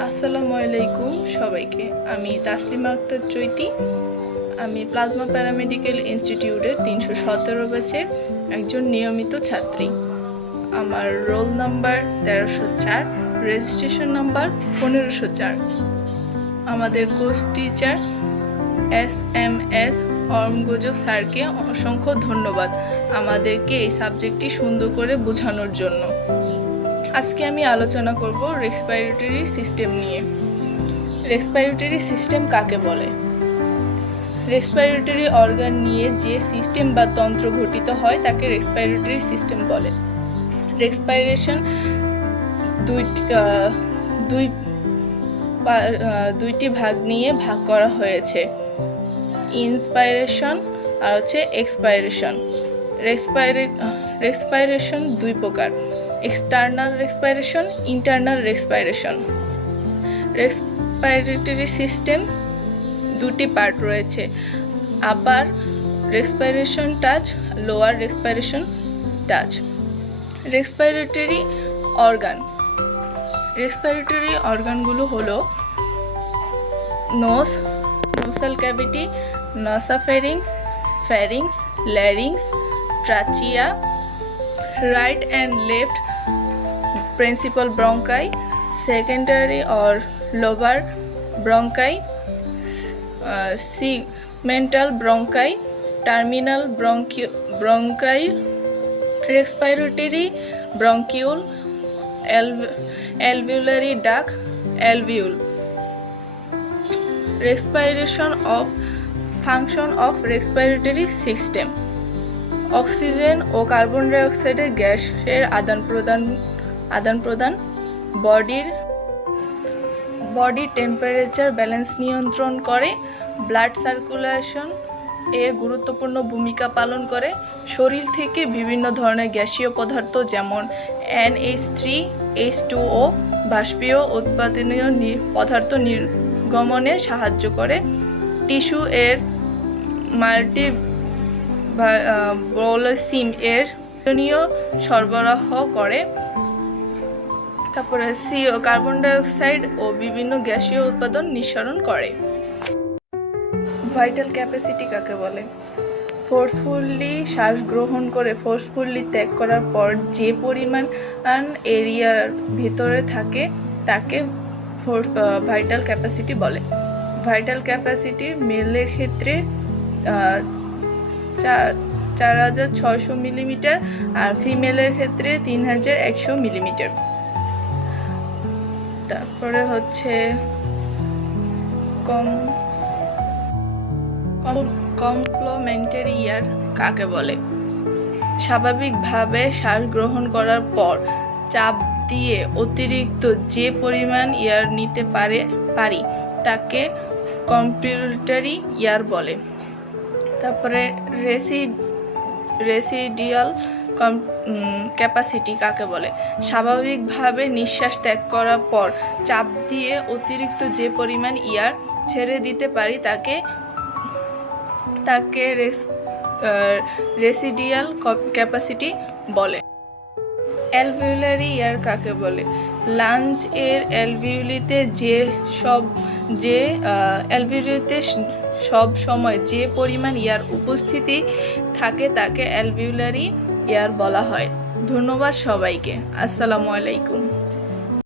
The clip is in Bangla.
আসসালামু আলাইকুম সবাইকে। আমি তাসলিমা আক্তার চৈতি। আমি প্লাজমা প্যারামেডিক্যাল ইনস্টিটিউটের 317 ব্যাচের একজন নিয়মিত ছাত্রী। আমার রোল নাম্বার 1304, রেজিস্ট্রেশন নাম্বার 1504। আমাদের কোর্স টিচার SMS অরমগজব স্যারকে অসংখ্য ধন্যবাদ আমাদেরকে এই সাবজেক্টটি সুন্দর করে বোঝানোর জন্য। আজকে আমি আলোচনা করব রেসপিরেটরি সিস্টেম নিয়ে। রেসপিরেটরি সিস্টেম কাকে বলে? রেসপিরেটরি অর্গান নিয়ে যে সিস্টেম বা তন্ত্র গঠিত হয় তাকে রেসপিরেটরি সিস্টেম বলে। রেসপিরেশন দুইটি ভাগ নিয়ে ভাগ করা হয়েছে, ইন্সপাইরেশন আর এক্সপাইরেশন। রেসপিরেশন দুই প্রকার, external respiration, internal respiration. Respiratory system দুটি পার্ট রয়েছে, আপার respiration touch, lower respiration touch. Respiratory organ. Respiratory অর্গানগুলো হলো nose, নোসাল cavity, নাসাফেরিংস, ফ্যারিংস, larynx, ট্রাচিয়া, right and left principal bronchi, secondary or lobar bronchi, segmental bronchi, terminal bronchi, respiratory bronchiole, alveolary duct, alveole. Respiration of function of respiratory system. Oxygen ও কার্বন ডাই অক্সাইডের গ্যাসের আদান প্রদান, বডি টেম্পারেচার ব্যালেন্স নিয়ন্ত্রণ করে, ব্লাড সার্কুলেশন এর গুরুত্বপূর্ণ ভূমিকা পালন করে, শরীর থেকে বিভিন্ন ধরনের গ্যাসীয় পদার্থ যেমন NH3, H2O বাষ্পীয় উৎপাদনীয় পদার্থ নির্গমনে সাহায্য করে, টিস্যু এর মাল্টিভ্যাসকুলার এর সরবরাহ করে। তারপরে CO কার্বন ডাই অক্সাইড ও বিভিন্ন গ্যাসীয় উৎপাদন নিঃসরণ করে। ভাইটাল ক্যাপাসিটি কাকে বলে? ফোর্সফুলি শ্বাস গ্রহণ করে ফোর্সফুলি ত্যাগ করার পর যে পরিমাণ এরিয়ার ভিতরে থাকে তাকে ভাইটাল ক্যাপাসিটি বলে। ভাইটাল ক্যাপাসিটি মেলের ক্ষেত্রে 4600 মিলিমিটার আর ফিমেলের ক্ষেত্রে 3100 মিলিমিটার। তারপরে কমপ্লিমেন্টারি এয়ার কাকে বলে? স্বাভাবিকভাবে শ্বাস গ্রহণ করার পর চাপ দিয়ে অতিরিক্ত যে পরিমাণ এয়ার নিতে পারি তাকে কমপ্লিমেন্টারি এয়ার বলে। তারপরে রেসিডিয়াল ক্যাপাসিটি কাকে বলে? স্বাভাবিকভাবে নিঃশ্বাস ত্যাগ করার পর চাপ দিয়ে অতিরিক্ত যে পরিমাণ এয়ার ছেড়ে দিতে পারি তাকে রেসিডিয়াল ক্যাপাসিটি বলে। অ্যালভিওলারি এয়ার কাকে বলে? লাঞ্চ এর অ্যালভিওলিতে সব সময় যে পরিমাণ এয়ার উপস্থিতি থাকে তাকে অ্যালভিওলারি এয়ার বলা হয়। ধন্যবাদ সবাইকে। আসসালামু আলাইকুম।